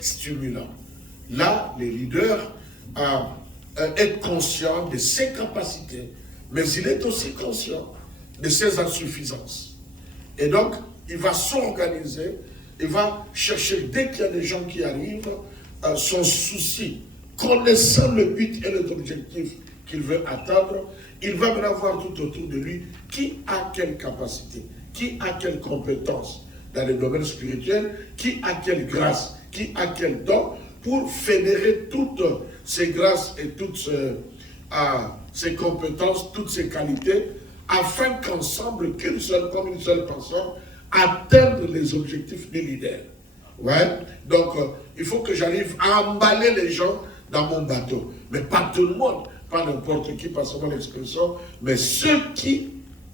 stimulant. Là, les leaders est conscient de ses capacités, mais il est aussi conscient de ses insuffisances. Et donc, il va s'organiser, il va chercher, dès qu'il y a des gens qui arrivent, son souci, connaissant le but et les objectifs qu'il veut atteindre, il va bien voir tout autour de lui qui a quelle capacité, qui a quelle compétence dans le domaine spirituel, qui a quelle grâce, qui a quel don, pour fédérer toutes ces grâces et toutes ces compétences, toutes ces qualités, afin qu'ensemble, comme une seule personne, atteignent les objectifs du leader. Ouais? Donc, il faut que j'arrive à emballer les gens dans mon bateau. Mais pas tout le monde, pas n'importe qui, pas seulement l'expression, mais ceux qui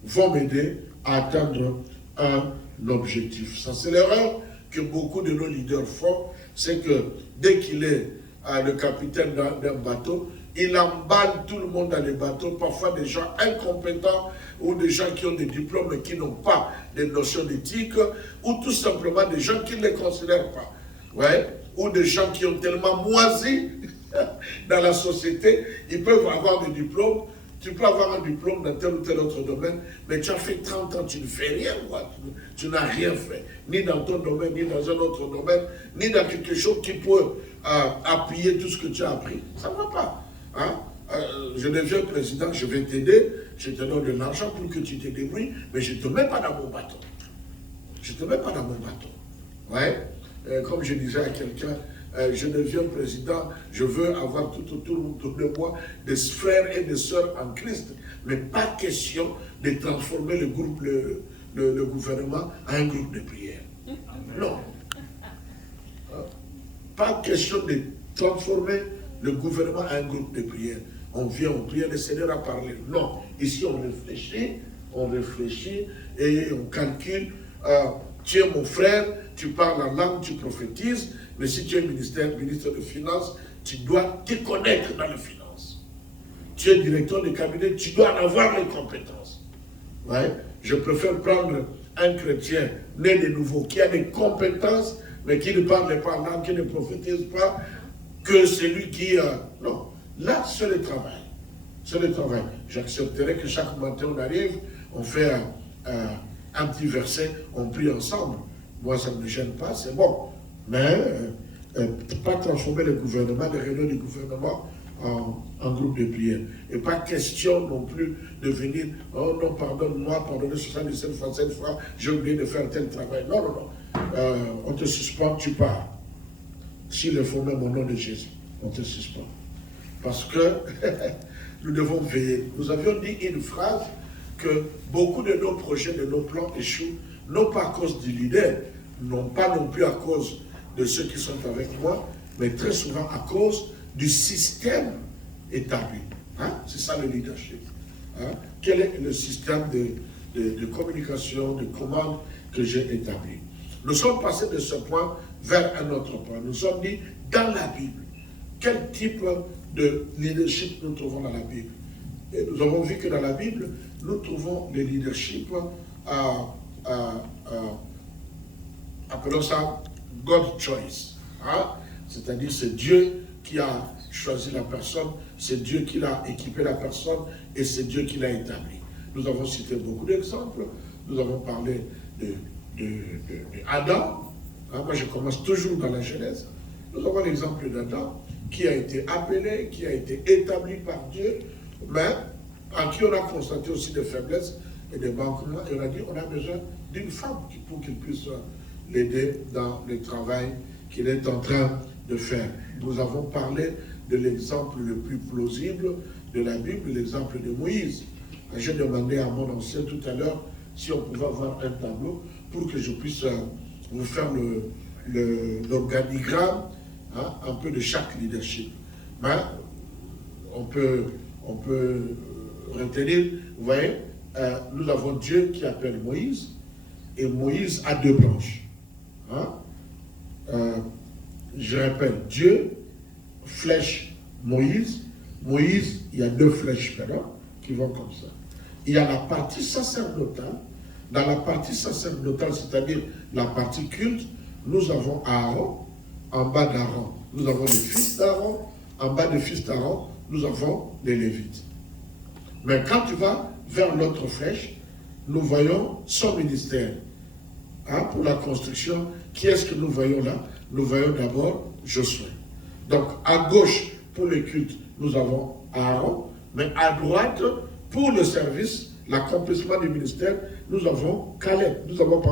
vont m'aider à atteindre un objectif. Ça, c'est l'erreur que beaucoup de nos leaders font, c'est que dès qu'il est le capitaine d'un bateau, il emballe tout le monde dans les bateaux, parfois des gens incompétents ou des gens qui ont des diplômes mais qui n'ont pas de notions d'éthique, ou tout simplement des gens qui ne les considèrent pas. Ouais? Ou des gens qui ont tellement moisi dans la société, ils peuvent avoir des diplômes. Tu peux avoir un diplôme dans tel ou tel autre domaine, mais tu as fait 30 ans, tu ne fais rien, quoi. Tu n'as rien fait, ni dans ton domaine, ni dans un autre domaine, ni dans quelque chose qui peut appuyer tout ce que tu as appris. Ça ne va pas. Hein? Je deviens président, je vais t'aider, je te donne de l'argent pour que tu te débrouilles, mais je ne te mets pas dans mon bateau. Je ne te mets pas dans mon bateau. Ouais? Comme je disais à quelqu'un, je deviens président, je veux avoir tout autour de moi des frères et des sœurs en Christ, mais pas question de transformer le gouvernement en un groupe de prière. Non. Pas question de transformer le gouvernement en un groupe de prière. On vient, on prie, le Seigneur a parlé. Non. Ici, on réfléchit et on calcule. Tu es mon frère, tu parles en langue, tu prophétises, mais si tu es ministre des Finances, tu dois te connaître dans les finances. Tu es directeur de cabinet, tu dois en avoir les compétences. Ouais? Je préfère prendre un chrétien né de nouveau, qui a des compétences, mais qui ne parle pas en langue, qui ne prophétise pas, que celui qui... non, là, c'est le travail. C'est le travail. J'accepterai que chaque matin, on arrive, on fait un petit verset, on prie ensemble. Moi, ça ne me gêne pas, c'est bon. Mais pas transformer le gouvernement, les réunions du gouvernement en groupe de prière. Et pas question non plus de venir, oh non, pardonne-moi, pardonnez 77 fois, 7 fois, j'ai oublié de faire tel travail. Non, non, non. On te suspend, tu pars. S'il faut même au nom de Jésus, on te suspend. Parce que nous devons veiller. Nous avions dit une phrase que beaucoup de nos projets, de nos plans échouent, non pas à cause du leader, non pas non plus à cause de ceux qui sont avec moi, mais très souvent à cause du système établi. Hein? C'est ça le leadership. Hein? Quel est le système de communication, de commande que j'ai établi? Nous sommes passés de ce point vers un autre point. Nous sommes dit dans la Bible. Quel type de leadership nous trouvons dans la Bible? Et nous avons vu que dans la Bible, nous trouvons le leadership, appelons ça God choice. Hein? C'est-à-dire c'est Dieu qui a choisi la personne, c'est Dieu qui l'a équipé la personne et c'est Dieu qui l'a établi. Nous avons cité beaucoup d'exemples. Nous avons parlé de Adam. Hein? Moi, je commence toujours dans la Genèse. Nous avons l'exemple d'Adam qui a été appelé, qui a été établi par Dieu, mais en qui on a constaté aussi des faiblesses et des manquements. Et on a dit on a besoin d'une femme pour qu'il puisse l'aider dans le travail qu'il est en train de faire. Nous avons parlé de l'exemple le plus plausible de la Bible, l'exemple de Moïse. J'ai demandé à mon ancien tout à l'heure si on pouvait avoir un tableau pour que je puisse vous faire l'organigramme, hein, un peu de chaque leadership. Mais on peut retenir, vous voyez, nous avons Dieu qui appelle Moïse, et Moïse a deux branches. Hein? Je répète, Dieu flèche Moïse. Moïse, il y a deux flèches maintenant qui vont comme ça. Il y a la partie sacerdotale. Dans la partie sacerdotale, c'est-à-dire la partie culte, nous avons Aaron. en bas d'Aaron, nous avons les fils d'Aaron. En bas des fils d'Aaron, nous avons les Lévites. Mais quand tu vas vers l'autre flèche, nous voyons son ministère. Hein, pour la construction, qui est-ce que nous voyons là? Nous voyons d'abord Josué. Donc, à gauche, pour le culte, nous avons Aaron, mais à droite, pour le service, l'accomplissement du ministère, nous avons Caleb. Nous avons,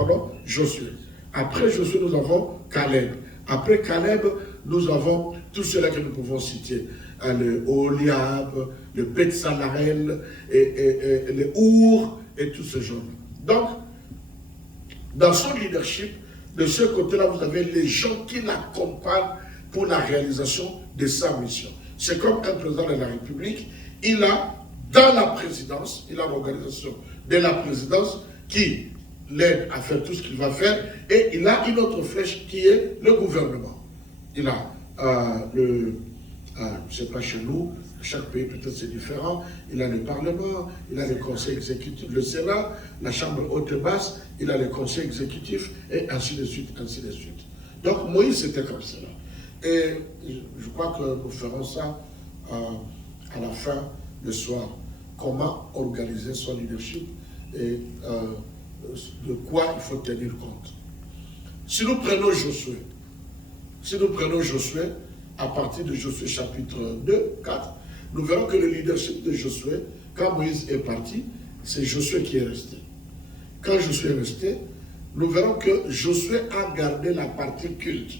Josué. Après Josué, nous avons Caleb. Après Caleb, nous avons tous ceux-là que nous pouvons citer. Le Oliab, le Beth-Salarel, et le Our, et tout ce genre. Donc, dans son leadership, de ce côté-là, vous avez les gens qui l'accompagnent pour la réalisation de sa mission. C'est comme un président de la République, il a, dans la présidence, il a l'organisation de la présidence qui l'aide à faire tout ce qu'il va faire, et il a une autre flèche qui est le gouvernement. Il a je ne sais pas chez nous, chaque pays peut-être c'est différent, il a le Parlement, il a le Conseil exécutif, le Sénat, la Chambre haute et basse, il a le Conseil exécutif, et ainsi de suite, ainsi de suite. Donc Moïse c'était comme cela. Et je crois que nous ferons ça à la fin du soir. Comment organiser son leadership et de quoi il faut tenir compte. Si nous prenons Josué, à partir de Josué chapitre 2, 4, nous verrons que le leadership de Josué, quand Moïse est parti, c'est Josué qui est resté. Quand Josué est resté, nous verrons que Josué a gardé la partie culte.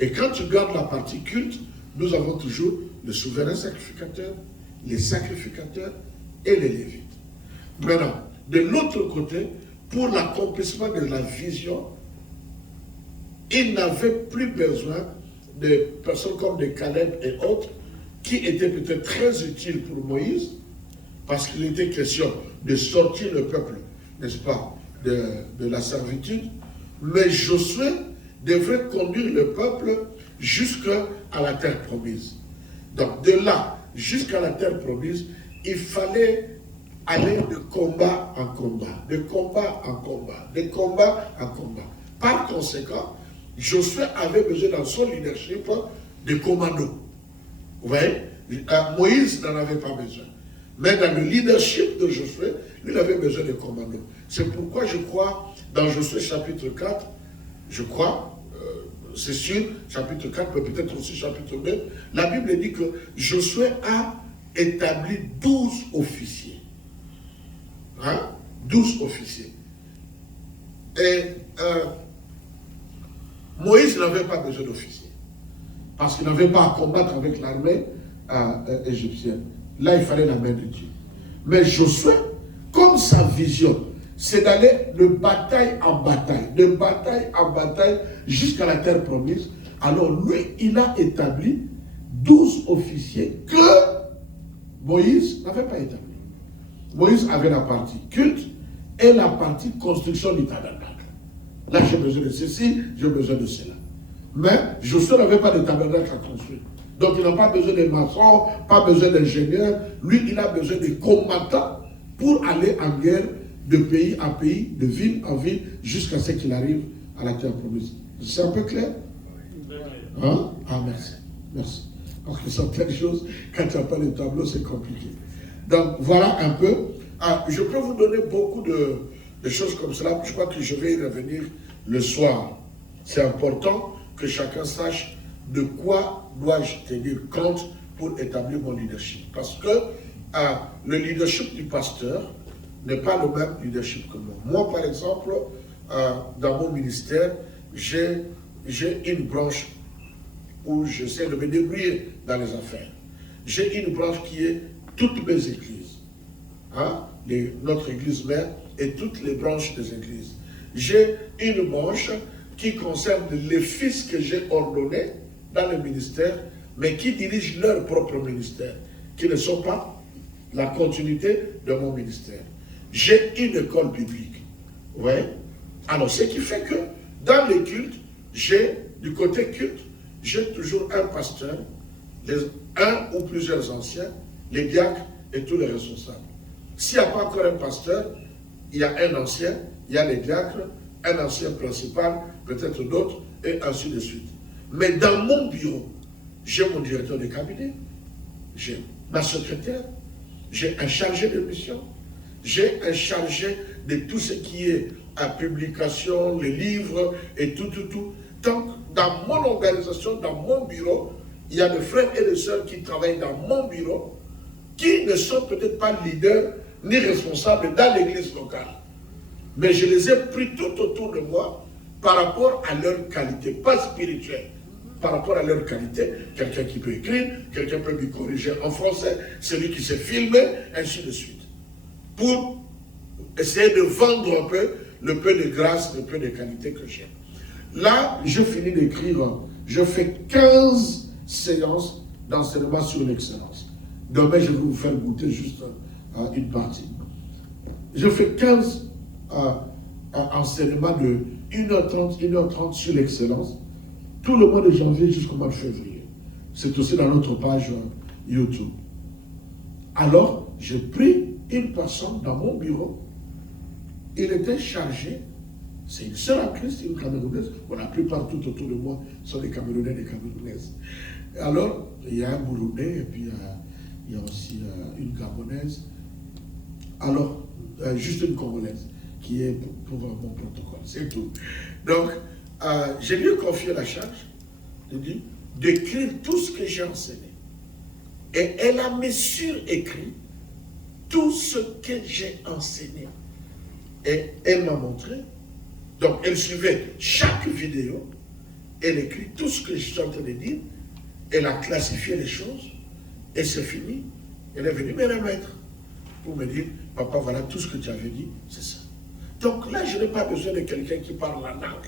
Et quand tu gardes la partie culte, nous avons toujours le souverain sacrificateur, les sacrificateurs et les Lévites. Maintenant, de l'autre côté, pour l'accomplissement de la vision, il n'avait plus besoin de personnes comme des Caleb et autres qui étaient peut-être très utiles pour Moïse, parce qu'il était question de sortir le peuple, n'est-ce pas, de la servitude. Mais Josué devrait conduire le peuple jusqu'à la terre promise. Donc de là jusqu'à la terre promise, il fallait aller de combat en combat, de combat en combat, de combat en combat. Par conséquent, Josué avait besoin dans son leadership de commandos. Vous voyez, Moïse n'en avait pas besoin. Mais dans le leadership de Josué, il avait besoin de commandos. C'est pourquoi je crois, dans Josué chapitre 4, je crois, c'est sûr, chapitre 4, mais peut-être aussi chapitre 2, la Bible dit que Josué a établi 12 officiers. Hein? 12 officiers. Et Moïse n'avait pas besoin d'officiers. Parce qu'il n'avait pas à combattre avec l'armée égyptienne. Là, il fallait la main de Dieu. Mais Josué, comme sa vision, c'est d'aller de bataille en bataille, jusqu'à la terre promise. Alors lui, il a établi 12 officiers que Moïse n'avait pas établi. Moïse avait la partie culte et la partie construction du tabernacle. Là, j'ai besoin de ceci, j'ai besoin de cela. Mais Josué n'avait pas de tabernacle à construire. Donc il n'a pas besoin de maçons, pas besoin d'ingénieurs. Lui, il a besoin de combattants pour aller en guerre de pays en pays, de ville en ville, jusqu'à ce qu'il arrive à la terre promise. C'est un peu clair? Hein? Ah, merci. Merci. Parce que certaines choses, quand tu n'as pas de tableau, c'est compliqué. Donc, voilà un peu. Je peux vous donner beaucoup de choses comme cela. Je crois que je vais y revenir le soir. C'est important que chacun sache de quoi dois-je tenir compte pour établir mon leadership. Parce que le leadership du pasteur n'est pas le même leadership que moi. Moi, par exemple, dans mon ministère, j'ai une branche où j'essaie de me débrouiller dans les affaires. J'ai une branche qui est toutes mes églises. Hein? Notre église mère et toutes les branches des églises. J'ai une branche qui concerne les fils que j'ai ordonnés dans le ministère, mais qui dirigent leur propre ministère, qui ne sont pas la continuité de mon ministère. J'ai une école biblique. Ouais. Alors, ce qui fait que dans les cultes, du côté culte, j'ai toujours un pasteur, un ou plusieurs anciens, les diacres et tous les responsables. S'il n'y a pas encore un pasteur, il y a un ancien, il y a les diacres, un ancien principal, peut-être d'autres, et ainsi de suite. Mais dans mon bureau, j'ai mon directeur de cabinet, j'ai ma secrétaire, j'ai un chargé de mission, j'ai un chargé de tout ce qui est à publication, les livres et tout. Donc, dans mon organisation, dans mon bureau, il y a des frères et des sœurs qui travaillent dans mon bureau, qui ne sont peut-être pas leaders ni responsables dans l'église locale. Mais je les ai pris tout autour de moi par rapport à leur qualité, pas spirituelle, par rapport à leur qualité. Quelqu'un qui peut écrire, quelqu'un peut me corriger en français, celui qui sait filmer, ainsi de suite. Pour essayer de vendre un peu le peu de grâce, le peu de qualité que j'ai. Là, je finis d'écrire, je fais 15 séances d'enseignement sur l'excellence. Demain, je vais vous faire goûter juste une partie. Je fais 15 enseignements de 1h30 sur l'excellence, tout le mois de janvier jusqu'au mois de février. C'est aussi dans notre page YouTube. Alors, j'ai pris une personne dans mon bureau. Il était chargé, c'est une sœur en Christ, une Camerounaise. Bon, la plupart tout autour de moi sont des Camerounais et des Camerounaises. Alors, il y a un Burundais et puis il y a aussi une Gabonaise. Alors, juste une Congolaise qui est pour mon protocole, c'est tout. Donc, je lui ai confié la charge d'écrire tout ce que j'ai enseigné. Et elle a me surécrit tout ce que j'ai enseigné. Et elle m'a montré. Donc, elle suivait chaque vidéo. Elle écrit tout ce que je suis en train de dire. Elle a classifié les choses. Et c'est fini. Elle est venue me remettre pour me dire, papa, voilà tout ce que tu avais dit, c'est ça. Donc là, je n'ai pas besoin de quelqu'un qui parle la langue.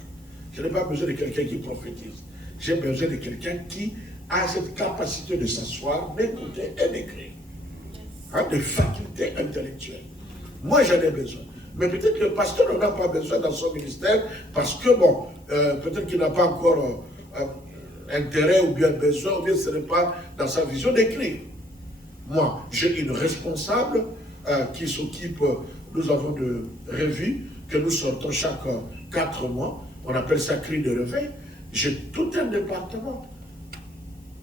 Je n'ai pas besoin de quelqu'un qui prophétise. J'ai besoin de quelqu'un qui a cette capacité de s'asseoir, d'écouter et d'écrire. De facultés intellectuelles. Moi, j'en ai besoin. Mais peut-être que le pasteur n'en a pas besoin dans son ministère parce que, bon, peut-être qu'il n'a pas encore intérêt ou bien besoin, ou bien ce n'est pas dans sa vision d'écrire. Moi, j'ai une responsable qui s'occupe, nous avons de revues que nous sortons chaque 4 mois. On appelle ça cri de réveil. J'ai tout un département.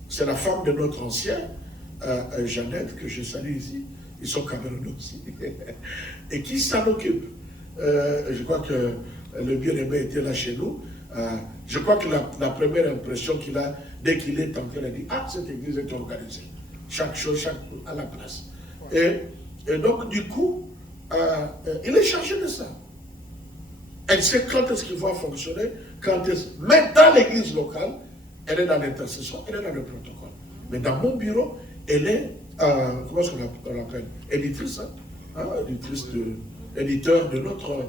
C'est la femme de notre ancien, Jeannette, que je salue ici. Ils sont camerounais aussi. Et qui s'en occupe. Je crois que le bien-aimé était là chez nous. Je crois que la première impression qu'il a, dès qu'il est entré, il a dit, ah, cette église est organisée. Chaque chose, à la place. Et donc, du coup, il est chargé de ça. Elle sait quand est-ce qu'il va fonctionner, mais dans l'église locale, elle est dans l'intercession, elle est dans le protocole. Mais dans mon bureau, elle est, comment est-ce qu'on l'appelle? Éditrice, éditeur de notre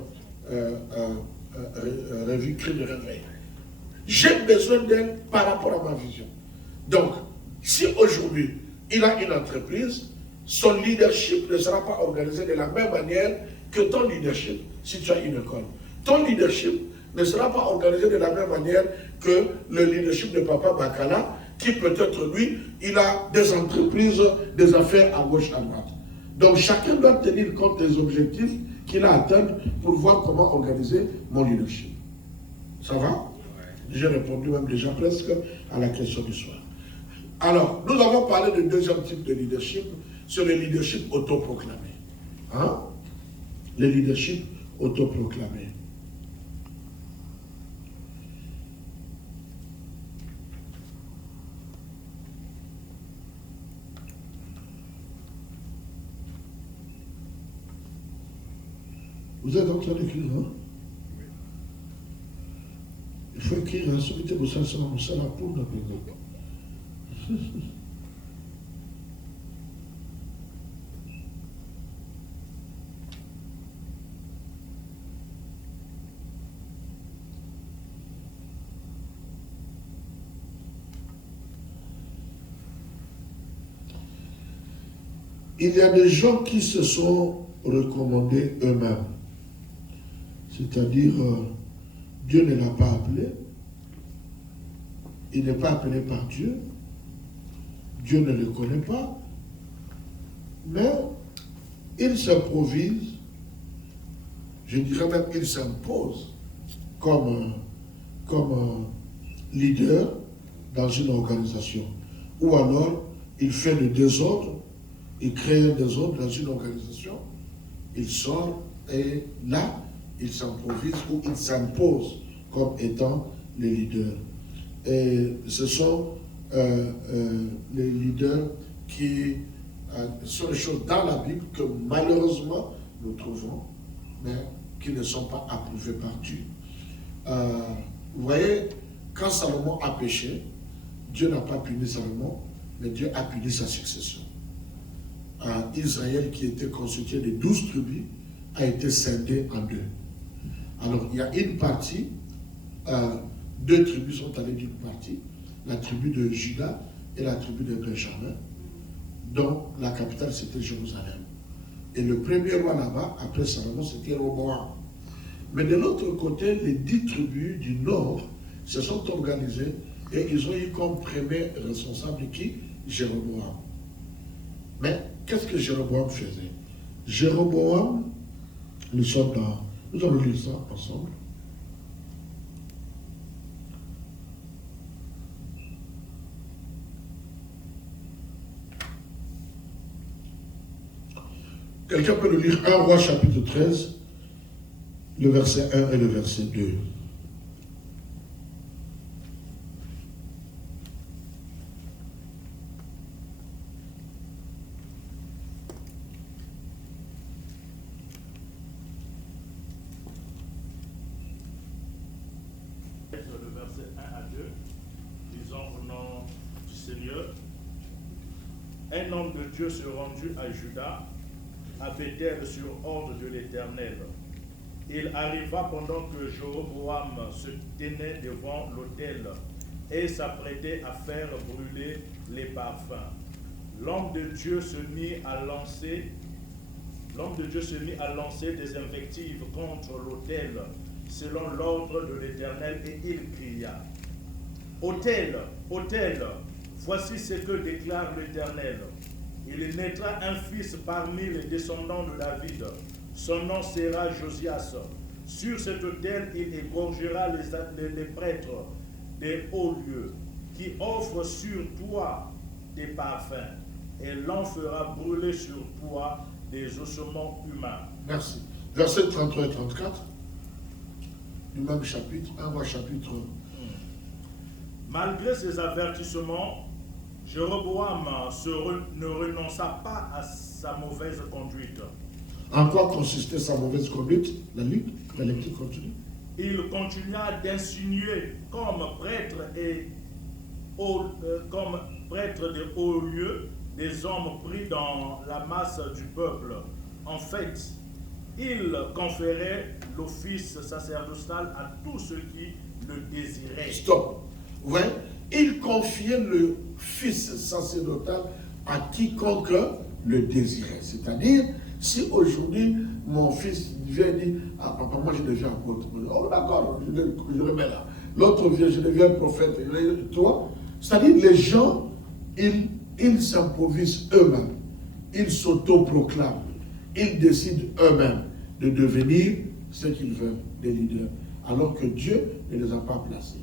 revue Cri de Réveil. J'ai besoin d'elle par rapport à ma vision. Donc, si aujourd'hui, il a une entreprise, son leadership ne sera pas organisé de la même manière que ton leadership si tu as une école. Ton leadership ne sera pas organisé de la même manière que le leadership de Papa Bakala, qui peut-être lui, il a des entreprises, des affaires à gauche, à droite. Donc chacun doit tenir compte des objectifs qu'il a atteints pour voir comment organiser mon leadership. Ça va? J'ai répondu même déjà presque à la question du soir. Alors, nous avons parlé de deuxième type de leadership, sur le leadership autoproclamé. Le leadership autoproclamé. Vous êtes en train d'écrire, hein? Il faut écrire, hein, celui pour ça, c'est la poule de Il y a des gens qui se sont recommandés eux-mêmes. C'est-à-dire, Dieu ne l'a pas appelé. Il n'est pas appelé par Dieu. Dieu ne le connaît pas. Mais il s'improvise, je dirais même qu'il s'impose comme leader dans une organisation. Ou alors, il fait le désordre, il crée un désordre dans une organisation, il sort et là, il s'improvise ou il s'impose comme étant les leaders. Et ce sont les leaders qui sont les choses dans la Bible que malheureusement nous trouvons, mais qui ne sont pas approuvées par Dieu. Vous voyez, quand Salomon a péché, Dieu n'a pas puni Salomon, mais Dieu a puni sa succession. Israël, qui était constitué de 12 tribus, a été scindé en deux. Alors, il y a une partie, 2 tribus sont allées d'une partie, la tribu de Juda et la tribu de Benjamin, dont la capitale c'était Jérusalem. Et le premier roi là-bas, après Salomon, c'était Roboam. Mais de l'autre côté, les 10 tribus du nord se sont organisées et ils ont eu comme premier responsable qui? Jéroboam. Mais qu'est-ce que Jéroboam faisait? Jéroboam, nous allons lire ça ensemble. Quelqu'un peut le lire, 1 Roi chapitre 13, le verset 1 et le verset 2. Le verset 1 à 2, disons au nom du Seigneur. Un homme de Dieu se rendit à Juda, à Bethel sur ordre de l'Éternel. Il arriva pendant que Jéroboam se tenait devant l'autel et s'apprêtait à faire brûler les parfums. L'homme de Dieu se mit à lancer des invectives contre l'autel selon l'ordre de l'Éternel et il cria: Autel, autel, voici ce que déclare l'Éternel. Il naîtra un fils parmi les descendants de David. Son nom sera Josias. Sur cet autel, il égorgera les prêtres des hauts lieux qui offrent sur toi des parfums et l'on fera brûler sur toi des ossements humains. Merci. Versets 33 et 34 du même chapitre, 1 Roi chapitre. Malgré ces avertissements, Jéroboam ne renonça pas à sa mauvaise conduite. En quoi consistait sa mauvaise conduite? La lutte, la lecture continue. Il continua d'insinuer comme prêtre des hauts lieux des hommes pris dans la masse du peuple. En fait, il conférait l'office sacerdotal à tous ceux qui le désiraient. Stop. Ouais. Il confiait le fils sacerdotal à quiconque le désirait. C'est-à-dire, si aujourd'hui mon fils vient dire: ah papa, moi je deviens apôtre. Oh d'accord, je le mets là. L'autre vient, je deviens prophète. Toi, c'est-à-dire les gens, ils s'improvisent eux-mêmes. Ils s'autoproclament. Ils décident eux-mêmes de devenir ce qu'ils veulent, des leaders. Alors que Dieu ne les a pas placés.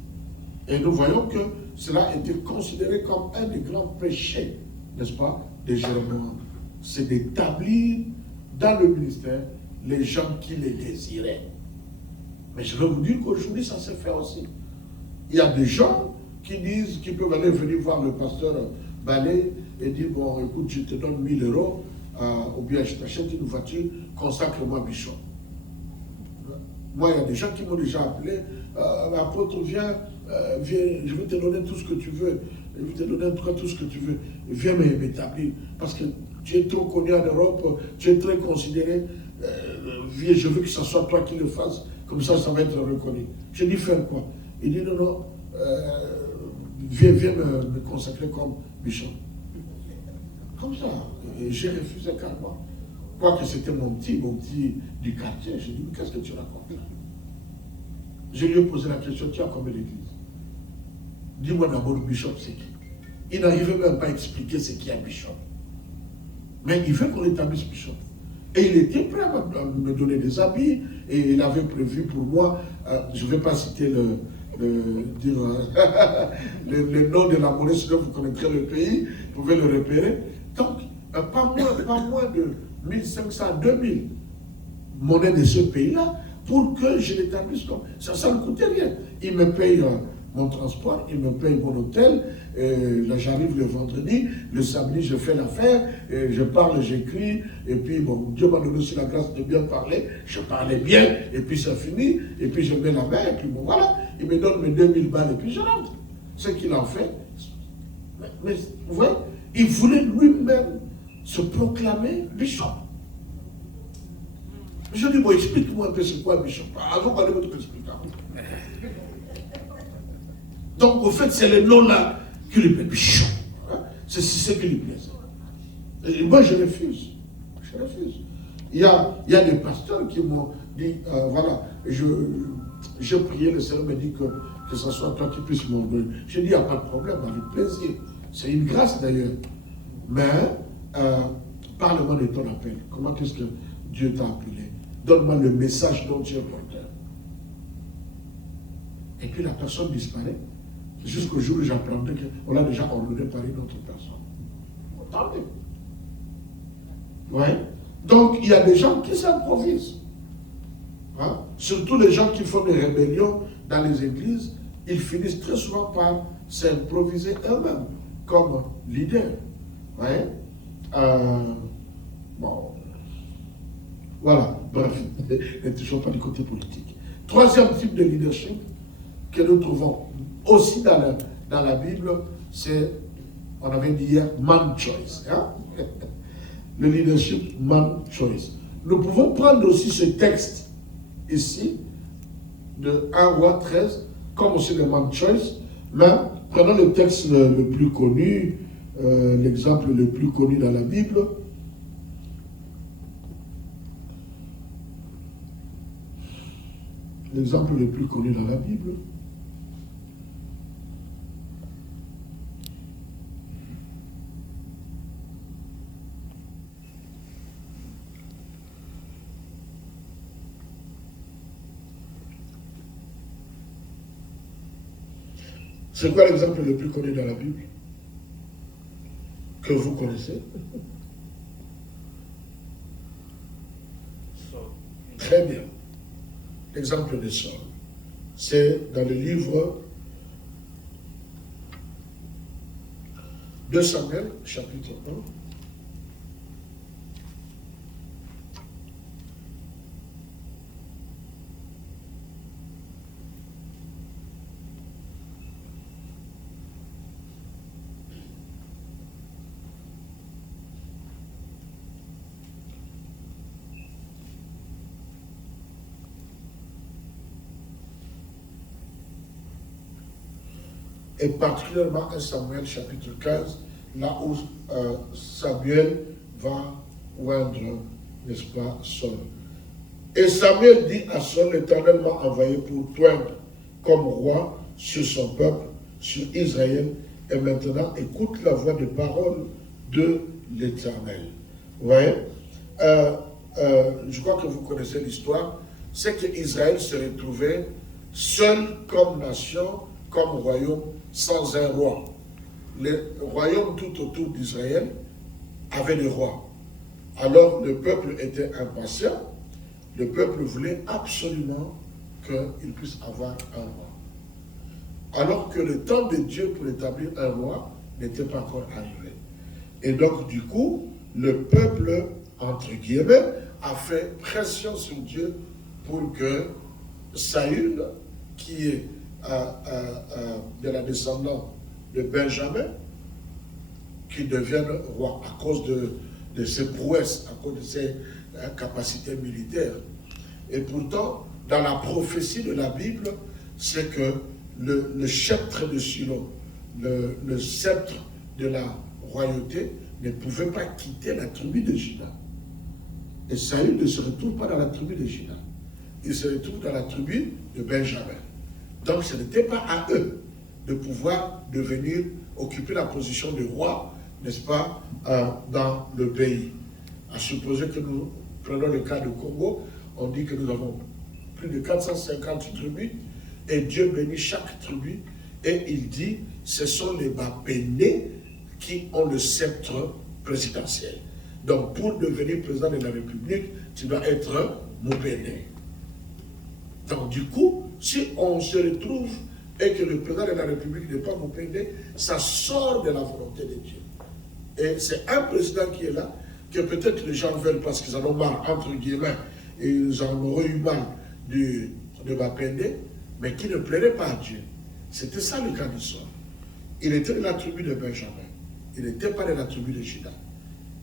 Et nous voyons que cela était considéré comme un des grands péchés, n'est-ce pas, de Jéroboam. C'est d'établir dans le ministère les gens qui les désiraient. Mais je vais vous dire qu'aujourd'hui, ça se fait aussi. Il y a des gens qui disent qu'ils peuvent aller venir voir le pasteur Balé et dire: bon, écoute, je te donne 1000 euros, ou bien je t'achète une voiture, consacre-moi Bishop. Moi, il y a des gens qui m'ont déjà appelé: l'apôtre, viens, je vais te donner tout ce que tu veux, je vais te donner tout ce que tu veux, viens m'établir, parce que tu es trop connu en Europe, tu es très considéré, viens, je veux que ce soit toi qui le fasses, comme ça va être reconnu. Je dis: faire quoi? Il dit: non, viens me consacrer comme bishop. Comme ça, et j'ai refusé carrément. Quoique c'était mon petit du quartier, j'ai dit: mais qu'est-ce que tu racontes? Je lui ai posé la question: tu as combien d'églises? Dis-moi d'abord, le bishop c'est qui? Il n'arrivait même pas à expliquer ce qu'est un bishop. Mais il veut qu'on établisse bishop. Et il était prêt à me donner des habits, et il avait prévu pour moi, je ne vais pas citer dire le nom de la monnaie, sinon vous connaîtrez le pays, vous pouvez le repérer. Donc, pas moins de 1500 à 2000 monnaies de ce pays-là pour que je l'établisse comme ça. Ça ne coûtait rien. Il me paye mon transport, il me paye mon hôtel. Là, j'arrive le vendredi, le samedi, je fais l'affaire, je parle, j'écris, et puis, bon, Dieu m'a donné aussi la grâce de bien parler, je parlais bien, et puis ça finit, et puis je mets la main, et puis bon, voilà, il me donne mes 2000 balles, et puis je rentre. Ce qu'il en fait, mais vous voyez, il voulait lui-même se proclamer bishop. Je dis, bon, explique-moi un peu c'est quoi un bishop. Avant qu'on ait votre explication. Donc, au fait, c'est le nom-là qui lui plaît, bishop. Hein? C'est ce qui lui plaît. Et moi, je refuse. Je refuse. Il y a des pasteurs qui m'ont dit, voilà, je priais, le Seigneur me dit que ce soit toi qui puisses m'envoyer. Je dis, il n'y a pas de problème, avec plaisir. C'est une grâce d'ailleurs. Mais, parle-moi de ton appel. Comment est-ce que Dieu t'a appelé? Donne-moi le message dont tu es porteur. Et puis la personne disparaît. Jusqu'au jour où j'apprendrai qu'on l'a déjà ordonné par une autre personne. Tant mieux. Ouais. Donc, il y a des gens qui s'improvisent. Hein? Surtout les gens qui font des rébellions dans les églises, ils finissent très souvent par s'improviser eux-mêmes comme leaders. Ouais. Bon. Voilà. Bref, ne toujours pas du côté politique. Troisième type de leadership que nous trouvons aussi dans la Bible, c'est, on avait dit hier, man choice. Hein? Le leadership man choice. Nous pouvons prendre aussi ce texte ici, de 1 Roi 13, comme aussi le man choice, mais prenons le texte le plus connu, l'exemple le plus connu dans la Bible. L'exemple le plus connu dans la Bible. C'est quoi l'exemple le plus connu dans la Bible? Que vous connaissez? Très bien. L'exemple de Saul. C'est dans le livre de Samuel, chapitre 1. Et particulièrement un Samuel chapitre 15, là où Samuel va oindre, n'est-ce pas, Saul. Et Samuel dit à Saul, l'Éternel m'a envoyé pour t'oindre comme roi sur son peuple, sur Israël, et maintenant écoute la voix des paroles de l'Éternel. Vous voyez, je crois que vous connaissez l'histoire, c'est qu'Israël se retrouvait seul comme nation, comme royaume, sans un roi. Les royaumes tout autour d'Israël avaient des rois. Alors le peuple était impatient, le peuple voulait absolument qu'il puisse avoir un roi. Alors que le temps de Dieu pour établir un roi n'était pas encore arrivé. Et donc du coup, le peuple, entre guillemets, a fait pression sur Dieu pour que Saül, qui est de la descendance de Benjamin, qui devienne roi à cause de ses prouesses, à cause de ses capacités militaires. Et pourtant, dans la prophétie de la Bible, c'est que le sceptre de Shilo, le sceptre de la royauté, ne pouvait pas quitter la tribu de Juda. Et Saül ne se retrouve pas dans la tribu de Juda. Il se retrouve dans la tribu de Benjamin. Donc ce n'était pas à eux de pouvoir devenir, occuper la position de roi, n'est-ce pas, dans le pays. À supposer que nous prenons le cas du Congo, on dit que nous avons plus de 450 tribus, Et Dieu bénit chaque tribu. Et il dit, ce sont les Bapénés qui ont le sceptre présidentiel. Donc, pour devenir président de la République, tu dois être Mopéné. Donc, du coup, si on se retrouve et que le président de la République n'est pas Mopéné, ça sort de la volonté de Dieu. Et c'est un président qui est là, que peut-être les gens veulent parce qu'ils en ont marre, entre guillemets, et ils en auraient eu mal de Bapéné, mais qui ne plairait pas à Dieu. C'était ça le cas du sort. Il était de la tribu de Benjamin. Il n'était pas de la tribu de Juda.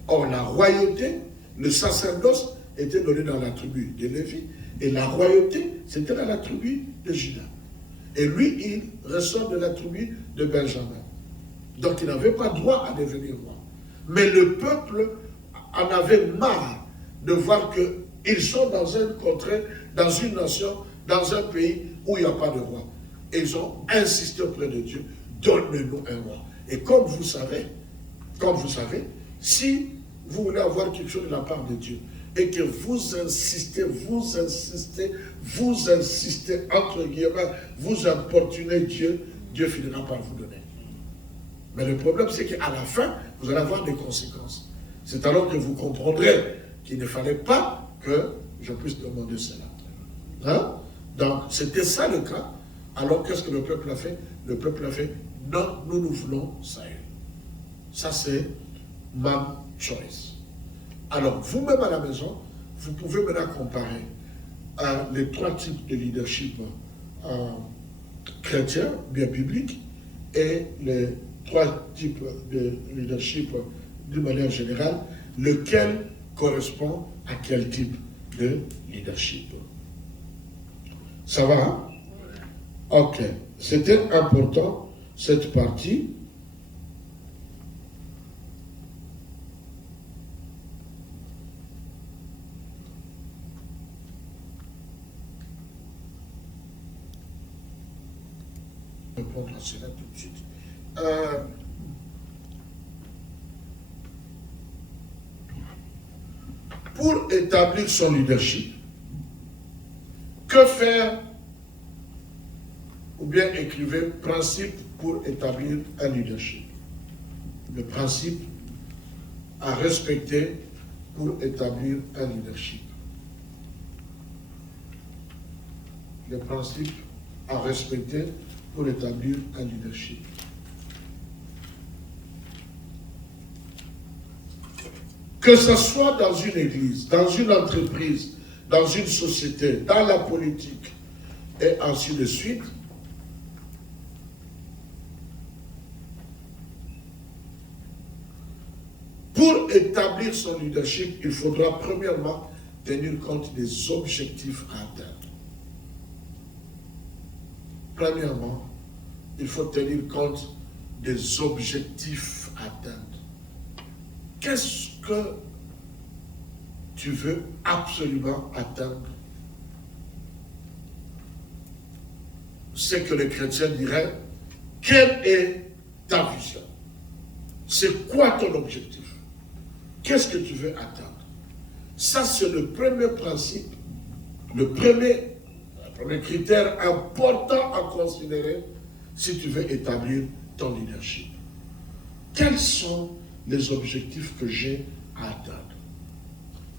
Or, la royauté, le sacerdoce était donné dans la tribu de Lévi, et la royauté, c'était dans la tribu de Juda. Et lui, il ressort de la tribu de Benjamin. Donc, il n'avait pas droit à devenir roi. Mais le peuple en avait marre de voir qu'ils sont dans un contrée, dans une nation, dans un pays où il n'y a pas de roi. Et ils ont insisté auprès de Dieu, donne-nous un roi. Et comme vous savez, si vous voulez avoir quelque chose de la part de Dieu, et que vous insistez, entre guillemets, vous importunez Dieu, Dieu finira par vous donner. Mais le problème, c'est qu'à la fin, vous allez avoir des conséquences. C'est alors que vous comprendrez qu'il ne fallait pas que je puisse demander cela. Hein? Donc, c'était ça le cas. Alors, qu'est-ce que le peuple a fait? Le peuple a fait, non, nous voulons Saül. Ça, c'est ma choice. Alors, vous-même à la maison, vous pouvez maintenant comparer les trois types de leadership chrétiens, bien bibliques, et les trois types de leadership d'une manière générale, lequel correspond à quel type de leadership. Ça va, hein? Ok. C'était important, cette partie. Répondre à cela tout de suite. Pour établir son leadership, que faire? Ou bien écrivez principe pour établir un leadership. Le principe à respecter pour établir un leadership. Le principe à respecter pour établir un leadership. Que ce soit dans une église, dans une entreprise, dans une société, dans la politique, et ainsi de suite, pour établir son leadership, il faudra premièrement tenir compte des objectifs à atteindre. Premièrement, il faut tenir compte des objectifs à atteindre. Qu'est-ce que tu veux absolument atteindre? C'est que les chrétiens diraient, quelle est ta vision? C'est quoi ton objectif? Qu'est-ce que tu veux atteindre? Ça, c'est le premier principe, le premier critère important à considérer si tu veux établir ton leadership. Quels sont les objectifs que j'ai à atteindre?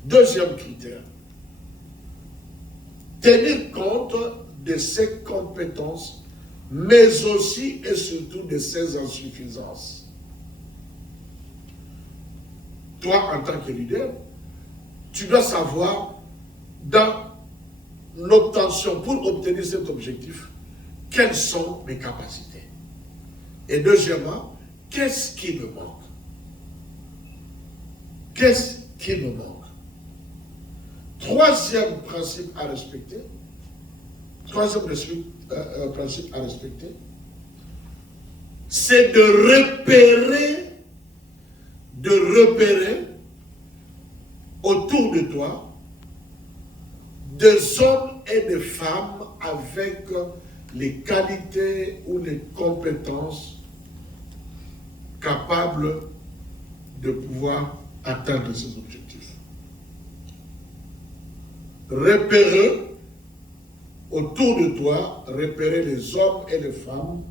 Deuxième critère, tenir compte de ses compétences, mais aussi et surtout de ses insuffisances. Toi, en tant que leader, tu dois savoir, dans l'obtention, pour obtenir cet objectif, quelles sont mes capacités. Et deuxièmement, qu'est-ce qui me manque? Qu'est-ce qui me manque? Troisième principe à respecter, c'est de repérer autour de toi des hommes et des femmes avec les qualités ou les compétences capables de pouvoir atteindre ces objectifs. Repérer autour de toi repérer les hommes et les femmes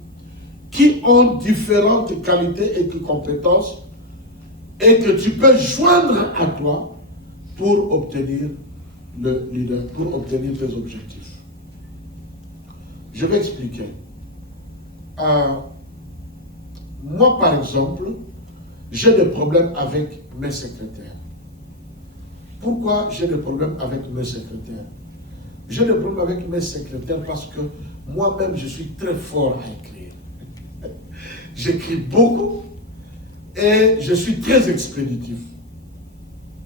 qui ont différentes qualités et compétences et que tu peux joindre à toi pour obtenir le leader, pour obtenir tes objectifs. Je vais expliquer. Moi, par exemple, j'ai des problèmes avec mes secrétaires. Pourquoi j'ai des problèmes avec mes secrétaires? J'ai des problèmes avec mes secrétaires parce que moi-même, je suis très fort à écrire. J'écris beaucoup et je suis très expéditif.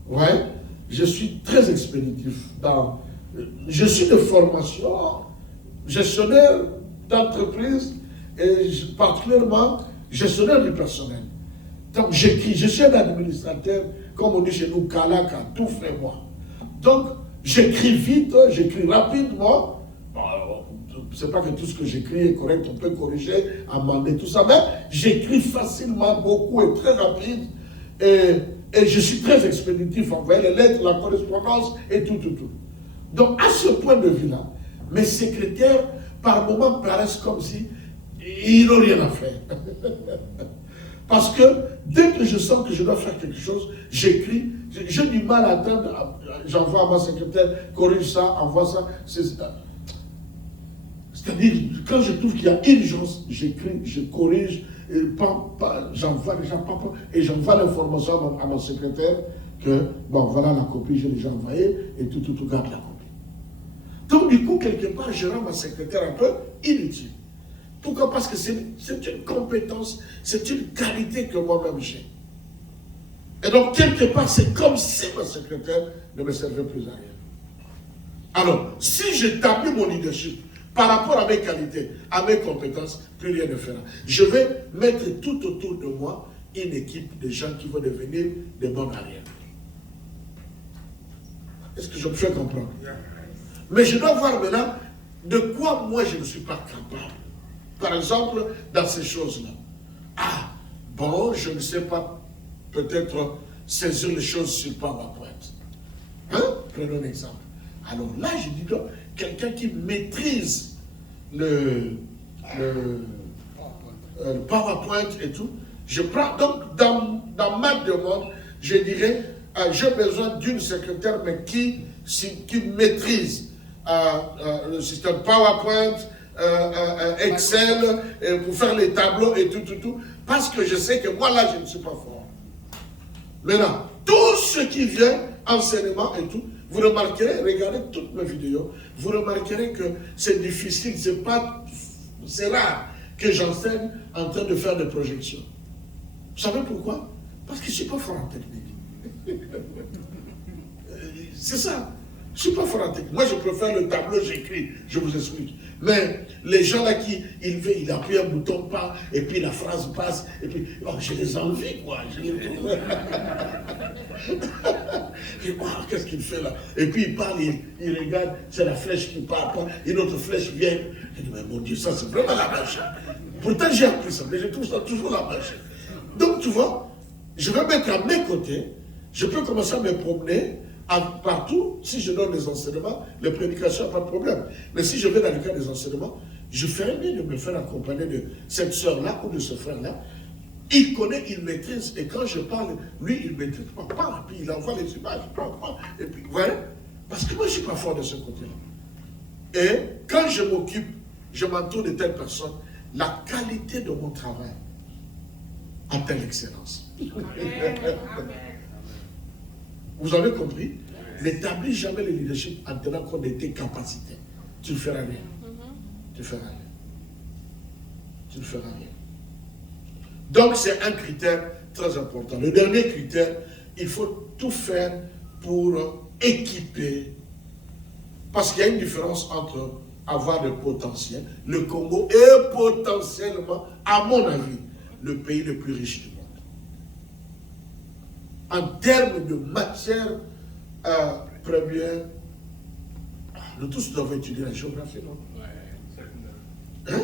Ouais, je suis très expéditif. Je suis de formation gestionnaire d'entreprise et particulièrement gestionnaire du personnel. Donc j'écris, je suis un administrateur, comme on dit chez nous, Kalaka, tout fait moi. Donc j'écris vite, j'écris rapidement. C'est pas que tout ce que j'écris est correct, on peut corriger, amender tout ça, mais j'écris facilement, beaucoup et très rapide. Et je suis très expéditif, envoyer les lettres, la correspondance et tout. Donc à ce point de vue-là, mes secrétaires, par moments, paraissent comme si ils n'ont rien à faire. Parce que dès que je sens que je dois faire quelque chose, j'écris, j'ai du mal à attendre, j'envoie à ma secrétaire, corrige ça, envoie ça. C'est-à-dire, quand je trouve qu'il y a urgence, j'écris, je corrige, j'envoie déjà, et j'envoie l'information à mon secrétaire que, bon, voilà la copie, j'ai déjà envoyée, et tout, garde la copie. Donc, du coup, quelque part, je rends ma secrétaire un peu inutile. Pourquoi? Parce que c'est une compétence, c'est une qualité que moi-même j'ai. Et donc, quelque part, c'est comme si ma secrétaire ne me servait plus à rien. Alors, si j'établis mon leadership par rapport à mes qualités, à mes compétences, plus rien ne fera. Je vais mettre tout autour de moi une équipe de gens qui vont devenir des bons arrières. Est-ce que je me fais comprendre? Mais je dois voir maintenant de quoi moi je ne suis pas capable. Par exemple, dans ces choses-là. Ah, bon, je ne sais pas peut-être saisir les choses sur PowerPoint. Hein? Prenons un exemple. Alors là, je dis donc, quelqu'un qui maîtrise le PowerPoint et tout, je prends, donc dans ma demande, je dirais, j'ai besoin d'une secrétaire, mais qui maîtrise le système PowerPoint, Excel, pour faire les tableaux et tout, parce que je sais que moi là, je ne suis pas fort. Maintenant, tout ce qui vient, enseignement et tout, vous remarquerez, regardez toutes mes vidéos, vous remarquerez que c'est difficile, c'est rare que j'enseigne en train de faire des projections. Vous savez pourquoi? Parce que je ne suis pas fort en technique. C'est ça. Je ne suis pas fort en technique. Moi, je préfère le tableau, j'écris, je vous explique. Mais les gens là il appuie un bouton, pas, et puis la phrase passe, et puis, oh, je les envie, quoi. Qu'est-ce qu'il fait là? Et puis il parle, il regarde, c'est la flèche qui part, une autre flèche vient. Je dis, mais mon Dieu, ça c'est vraiment la machine. Pourtant j'ai appris ça, mais je trouve ça toujours la machine. Donc tu vois, je vais mettre à mes côtés, je peux commencer à me promener partout. Si je donne des enseignements, les prédications, pas de problème. Mais si je vais dans le cadre des enseignements, je ferais bien de me faire accompagner de cette sœur-là ou de ce frère-là. Il connaît, il maîtrise, et quand je parle, lui, il maîtrise pas, puis il envoie les images, et puis, voilà. Parce que moi, je ne suis pas fort de ce côté-là. Et quand je m'occupe, je m'entoure de telles personnes, la qualité de mon travail atteint l'excellence. Vous avez compris? N'établis jamais le leadership en tenant compte de tes capacités. Tu ne feras rien. Tu ne feras rien. Tu ne feras rien. Donc, c'est un critère très important. Le dernier critère, il faut tout faire pour équiper. Parce qu'il y a une différence entre avoir le potentiel. Le Congo est potentiellement, à mon avis, le pays le plus riche du monde. En termes de matière première, nous tous devons étudier la géographie, non? Hein?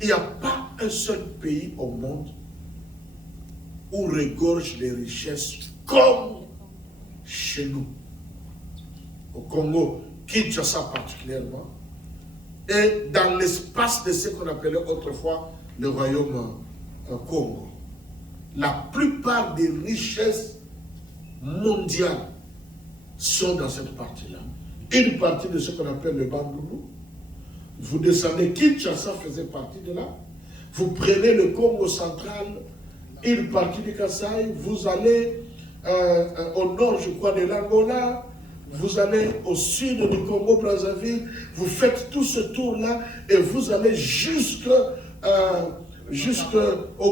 Il n'y a pas un seul pays au monde où regorge les richesses comme chez nous. Au Congo, Kinshasa particulièrement, et dans l'espace de ce qu'on appelait autrefois le royaume Congo. La plupart des richesses mondiales sont dans cette partie-là. Une partie de ce qu'on appelle le Bandundu. Vous descendez, Kinshasa faisait partie de là. Vous prenez le Congo central, une partie du Kasaï, vous allez au nord, je crois, de l'Angola, vous allez au sud du Congo-Brazzaville, vous faites tout ce tour-là et vous allez jusqu'au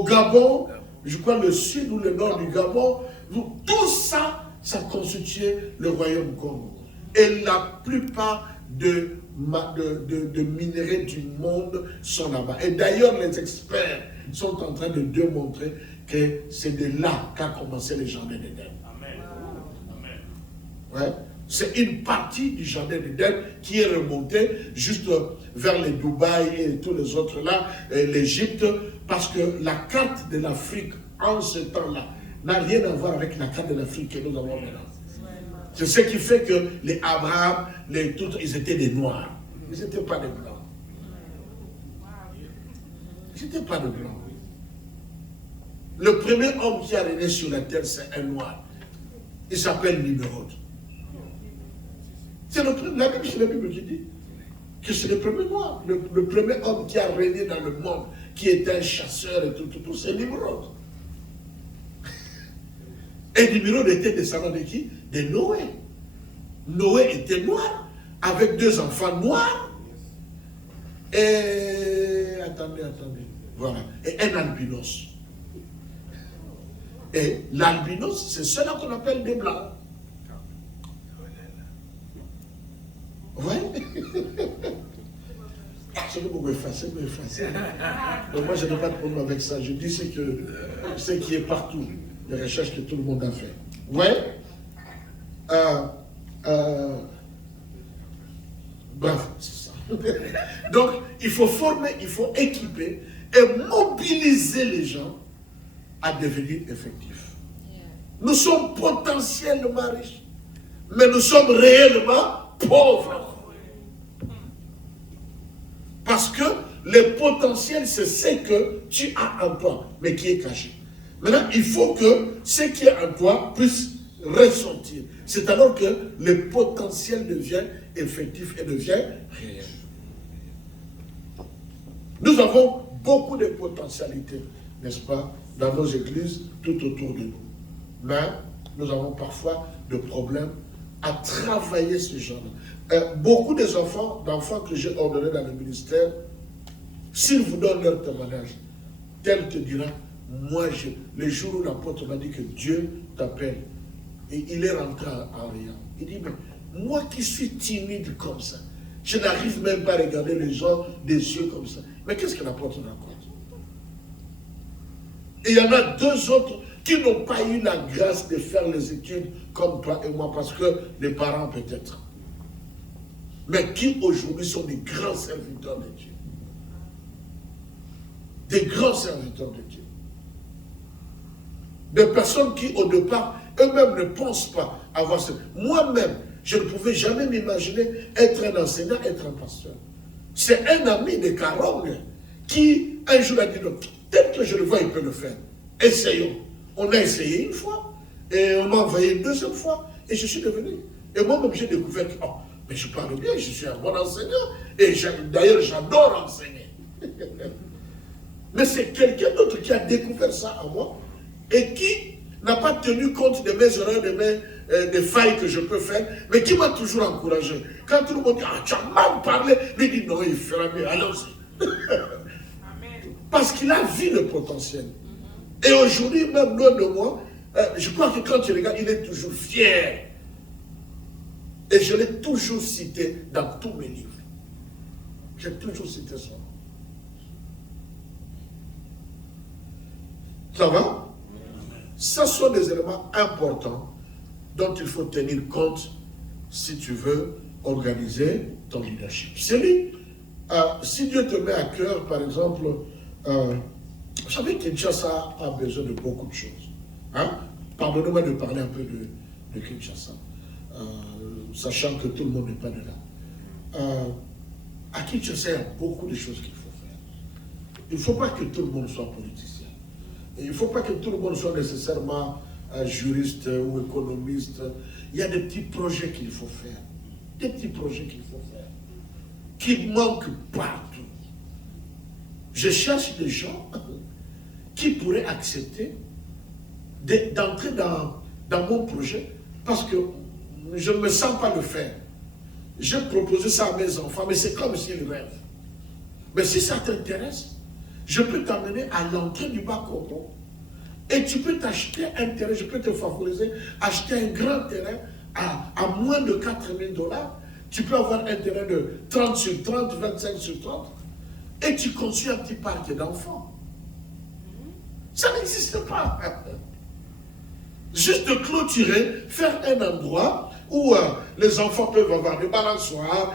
Gabon, je crois le sud ou le nord du Gabon. Tout ça, ça constituait le royaume Congo. Et la plupart de minerais du monde sont là-bas. Et d'ailleurs, les experts sont en train de démontrer que c'est de là qu'a commencé le jardin d'Éden. Amen. Ouais. C'est une partie du jardin d'Éden qui est remontée juste vers les Dubaï et tous les autres là, l'Égypte, parce que la carte de l'Afrique en ce temps-là n'a rien à voir avec la carte de l'Afrique que nous avons maintenant. C'est ce qui fait que les Abraham, ils étaient des Noirs. Ils n'étaient pas des Blancs. Ils n'étaient pas des Blancs. Le premier homme qui a régné sur la terre, c'est un Noir. Il s'appelle Nimrod. C'est la Bible qui dit que c'est le premier Noir. Le premier homme qui a régné dans le monde, qui était un chasseur et tout, c'est Nimrod. Et Nimrod était descendant de qui? De Noé. Noé était noir, avec 2 enfants noirs. Et attendez. Voilà. Et un albinos. Et l'albinos, c'est ceux-là qu'on appelle des blancs. Ouais. Je vais vous effacer. Donc moi, je n'ai pas de problème avec ça. Je dis ce qui est partout. Les recherches que tout le monde a fait. Ouais. Bref, c'est ça. Donc, il faut former, il faut équiper et mobiliser les gens à devenir effectifs. Nous sommes potentiellement riches, mais nous sommes réellement pauvres. Parce que le potentiel, c'est ce que tu as en toi, mais qui est caché. Maintenant, il faut que ce qui est en toi puisse ressortir. C'est alors que le potentiel devient effectif et devient réel. Nous avons beaucoup de potentialités, n'est-ce pas, dans nos églises, tout autour de nous. Mais nous avons parfois des problèmes à travailler ce genre-là. Beaucoup des d'enfants que j'ai ordonnés dans le ministère, s'ils vous donnent leur témoignage, tel te dira, moi, le jour où l'apôtre m'a dit que Dieu t'appelle, et il est rentré en riant. Il dit, mais moi qui suis timide comme ça, je n'arrive même pas à regarder les gens des yeux comme ça. Mais qu'est-ce que l'apôtre raconte? Et il y en a 2 autres qui n'ont pas eu la grâce de faire les études comme toi et moi, parce que les parents peut-être. Mais qui aujourd'hui sont des grands serviteurs de Dieu. Des grands serviteurs de Dieu. Des personnes qui, au départ, eux-mêmes ne pensent pas avoir ce... Moi-même, je ne pouvais jamais m'imaginer être un enseignant, être un pasteur. C'est un ami de Carongue qui, un jour, a dit, peut-être que je le vois, il peut le faire. Essayons. On a essayé une fois, et on m'a envoyé une 2e fois, et je suis devenu. Et moi-même, j'ai découvert que, mais je parle bien, je suis un bon enseignant, et d'ailleurs, j'adore enseigner. Mais c'est quelqu'un d'autre qui a découvert ça en moi, et qui n'a pas tenu compte de mes erreurs, des failles que je peux faire, mais qui m'a toujours encouragé. Quand tout le monde dit, tu as mal parlé, lui dit, non, il fera mieux, allons-y. Parce qu'il a vu le potentiel. Et aujourd'hui, même loin de moi, je crois que quand tu regardes, il est toujours fier. Et je l'ai toujours cité dans tous mes livres. J'ai toujours cité son nom. Ça va? Ce sont des éléments importants dont il faut tenir compte si tu veux organiser ton leadership. Si Dieu te met à cœur, par exemple, vous savez que Kinshasa a besoin de beaucoup de choses. Hein? Pardonnez-moi de parler un peu de Kinshasa. sachant que tout le monde n'est pas de là. À Kinshasa, il y a beaucoup de choses qu'il faut faire. Il ne faut pas que tout le monde soit politicien. Et il ne faut pas que tout le monde soit nécessairement juriste ou économiste. Il y a des petits projets qu'il faut faire. Des petits projets qu'il faut faire. Qui manquent partout. Je cherche des gens qui pourraient accepter d'entrer dans mon projet parce que je ne me sens pas le faire. J'ai proposé ça à mes enfants, mais c'est comme s'ils rêvent. Mais si ça t'intéresse, je peux t'amener à l'entrée du Bas-Congo et tu peux t'acheter un terrain, je peux te favoriser, acheter un grand terrain à moins de 4 000 $. Tu peux avoir un terrain de 30 sur 30, 25 sur 30 et tu construis un petit parc d'enfants. Ça n'existe pas. Juste clôturer, faire un endroit où les enfants peuvent avoir des balançoires,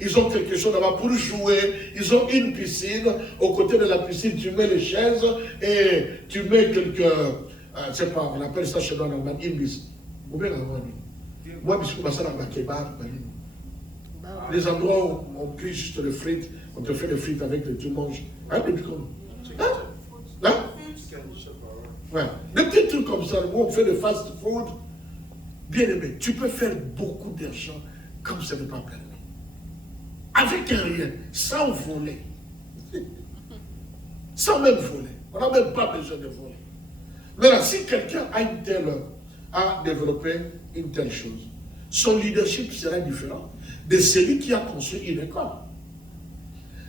ils ont quelque chose là-bas pour jouer, ils ont une piscine, au côté de la piscine tu mets les chaises et tu mets quelques, je ne sais pas, on appelle ça chez nous en Allemagne, imbis. Moi, les endroits où on cuit juste les frites, on te fait les frites avec les tu manges. Hein, les bicons. Hein? Ouais. Des petits trucs comme ça, où on fait le fast food. Bien aimé, tu peux faire beaucoup d'argent comme ça n'est pas permis. Avec un rien, sans voler. Sans même voler. On n'a même pas besoin de voler. Maintenant, si quelqu'un a développé une telle chose, son leadership sera différent de celui qui a construit une école.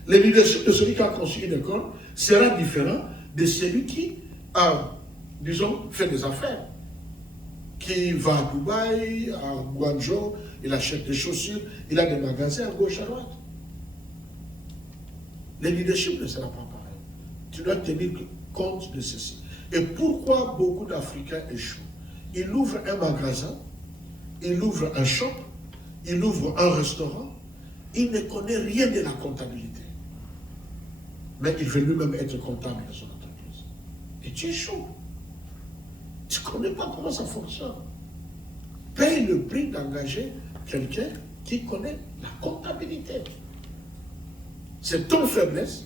Le leadership de celui qui a construit une école sera différent de celui qui disons, fait des affaires. Qui va à Dubaï, à Guangzhou, il achète des chaussures, il a des magasins à gauche, à droite. Le leadership ne sera pas pareil. Tu dois tenir compte de ceci. Et pourquoi beaucoup d'Africains échouent? Ils ouvrent un magasin, ils ouvrent un shop, ils ouvrent un restaurant, ils ne connaissent rien de la comptabilité. Mais il veut lui-même être comptable de son entreprise. Et tu échoues. Tu ne connais pas comment ça fonctionne. Paye le prix d'engager quelqu'un qui connaît la comptabilité. C'est ton faiblesse.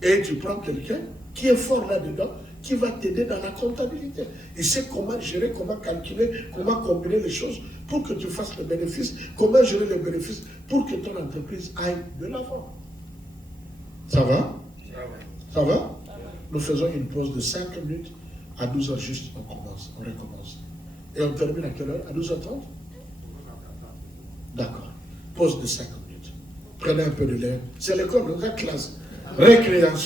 Et tu prends quelqu'un qui est fort là-dedans, qui va t'aider dans la comptabilité. Il sait comment gérer, comment calculer, comment combiner les choses pour que tu fasses le bénéfice, comment gérer le bénéfice pour que ton entreprise aille de l'avant. Ça va? Ça va? Nous faisons une pause de 5 minutes. À 12h juste, on recommence. Et on termine à quelle heure? À 12h30? D'accord. Pause de 5 minutes. Prenez un peu de l'air. C'est l'école, la classe. Récréation.